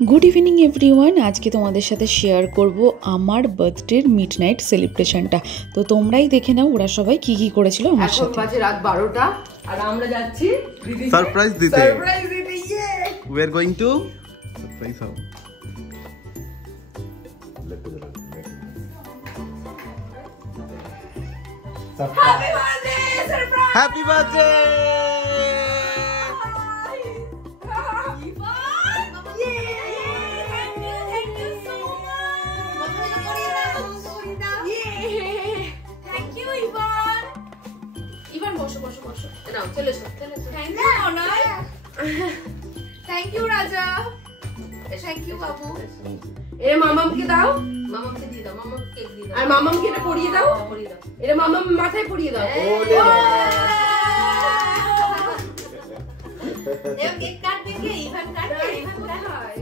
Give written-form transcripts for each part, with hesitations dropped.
Good evening everyone. আজকে তোমাদের সাথে শেয়ার করব আমার বার্থডের মিডনাইট সেলিব্রেশনটা। তো তোমরাই দেখে নাও ওরা সবাই কি কি করেছিল আমার সাথে। এখন বাজে রাত 12টা আর আমরা যাচ্ছি সারপ্রাইজ দিতে। সারপ্রাইজ দিতে। We are going to surprise how? Happy birthday surprise. Happy birthday! Thank you Raja. Thank you বাবু। এ মামামকে দাও, মামামকে দিয়ে দাও, মামাম কেক দিয়ে দাও। আর মামামকে এটা পরিয়ে দাও, পরিয়ে দাও। এটা মামাম মাথায় পরিয়ে দাও। এ কেক কাটবে কে? ইভান কাটবে, ইভান কাটবে।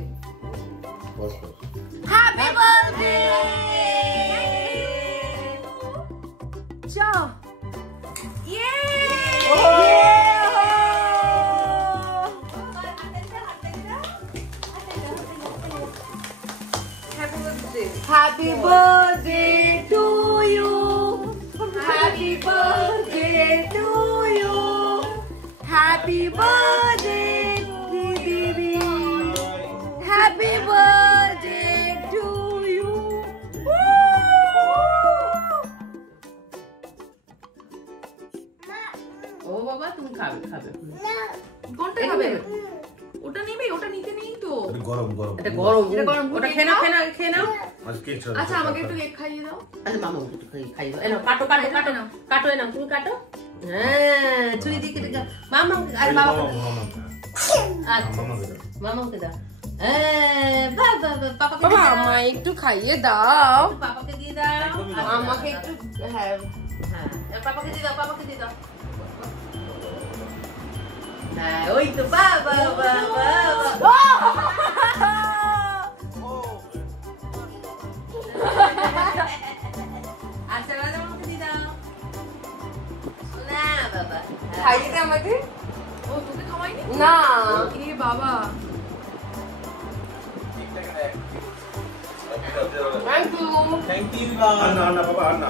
Happy birthday. চা। ইয়ে! Happy birthday to you. Happy birthday to you. Happy birthday, baby. Happy birthday to you. ও বাবা তুমি খাবে খাবে। কোনটা খাবে? ওটা নিবে, ওটা নিতে নেই তো। গরম গরম। এটা গরম, এটা গরম। ওটা খেয়ে নাও, খেয়ে নাও। আচ্ছা আমাকে একটু কেক খাইয়ে দাও। আচ্ছা মামা একটু খাইয়ে দাও। এনো কাটো কাটো কাটো নাও। কাটো এনো তুমি কাটো। হ্যাঁ, ছুরি দিয়ে কেটে দাও। মামা আর বাবা। আচ্ছা মামাকে দাও। বাবা পাপাকে দাও। বাবা আমায় একটু খাইয়ে দাও। পাপাকে দিয়ে দাও। আমাকে একটু হ্যাঁ হ্যাঁ পাপাকে দিয়ে দাও, পাপাকে দিয়ে দাও। হ্যাঁ ওই তো বাবা বাবা আচ্ছা রাজা আমাকে দিয়ে দাও না বাবা খাইয়ে দে আমাকে ও তোকে খাওয়াইনি না এ বাবা থ্যাংক ইউ আন্না বাবা আন্না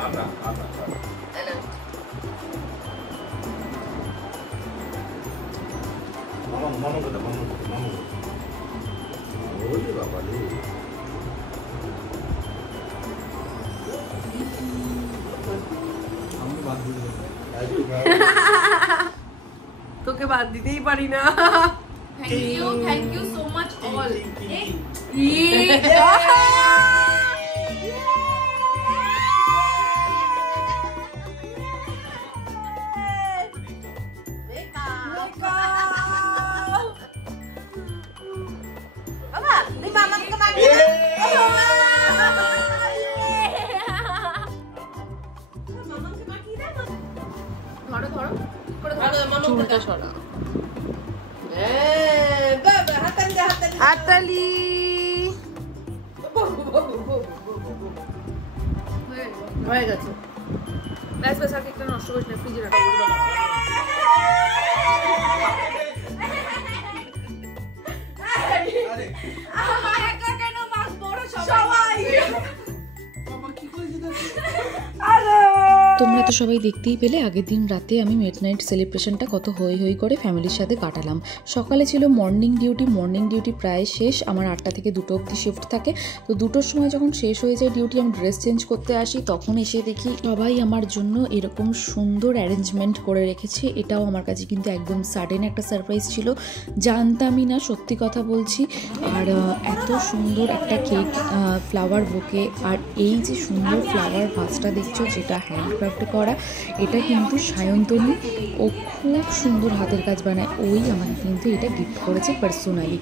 মামা কথা মামা ওরে বাবা রে আমি বাদ দিই তোকে বাদ দিতেই পারি না thank you so much all হাততালি হয়ে গেছে ব্যাস ব্যাস আর কেকটা নষ্ট করিস না ফ্রিজে রাখা তোমরা তো সবাই দেখতেই পেলে আগের দিন রাতে আমি মিডনাইট সেলিব্রেশনটা কত হই হই করে ফ্যামিলির সাথে কাটালাম। সকালে ছিল মর্নিং ডিউটি প্রায় শেষ। আমার 8টা থেকে 2টো অবধি শিফট থাকে। তো 2টোর সময় যখন শেষ হয়ে যায় ডিউটি, আমি ড্রেস চেঞ্জ করতে আসি, তখন এসে দেখি সবাই আমার জন্য এরকম সুন্দর অ্যারেঞ্জমেন্ট করে রেখেছে। এটাও আমার কাছে কিন্তু একদম সাডেন একটা সারপ্রাইজ ছিল, জানতামই না, সত্যি কথা বলছি। আর এত সুন্দর একটা কেক, ফ্লাওয়ার বুকে, আর এই যে সুন্দর ফ্লাওয়ার ভাসটা দেখছো যেটা হ্যান্ডক্রাফটে করা, এটা কিন্তু সায়ন্তনী, ও খুব সুন্দর হাতের কাজ বানায়। ওই আমাকে কিন্তু এটা গিফট করেছে পার্সোনালি।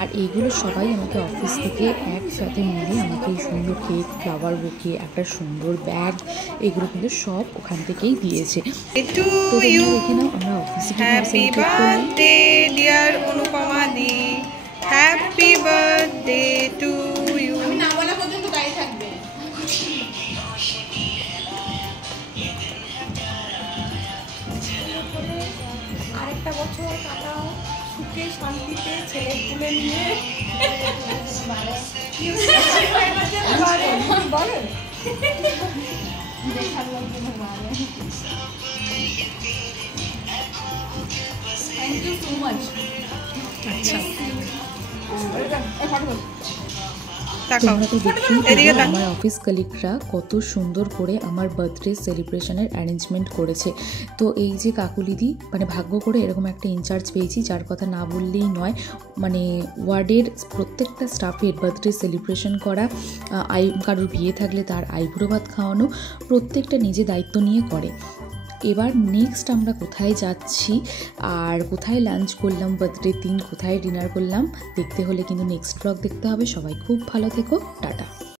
আর এইগুলো সবাই আমাকে অফিস থেকে একসাথে মিলে আমাকে এই সুন্দর কেক, ফ্লাওয়ার বুকে, একটা সুন্দর ব্যাগ, এগুলো কিন্তু সব ওখান থেকেই দিয়েছে। তো দেখে নাও আমরা অফিসে happy birthday dear Anupama di, happy birthday to you. আমি না বলা পর্যন্ত দাঁড়িয়ে থাকবে। আরেকটা বছর কাটাও সুখে শান্তিতে ছেলে পুলে নিয়ে। Thank you so much. আচ্ছা তোমরা তো দেখেই আমার অফিস কলিগরা কত সুন্দর করে আমার বার্থডে সেলিব্রেশনের অ্যারেঞ্জমেন্ট করেছে। তো এই যে কাকুলিদি মানে ভাগ্য করে এরকম একটা ইনচার্জ পেয়েছি যার কথা না বললেই নয়, মানে ওয়ার্ডের প্রত্যেকটা স্টাফের বার্থডে সেলিব্রেশন করা, কারোর বিয়ে থাকলে তার আইবুড়ো ভাত খাওয়ানো, প্রত্যেকটা নিজে দায়িত্ব নিয়ে করে। এবার নেক্সট আমরা কোথায় যাচ্ছি আর কোথায় লাঞ্চ করলাম বার্থডে দিন, কোথায় ডিনার করলাম দেখতে হলে কিন্তু নেক্সট ব্লগ দেখতে হবে। সবাই খুব ভালো থেকো, টাটা।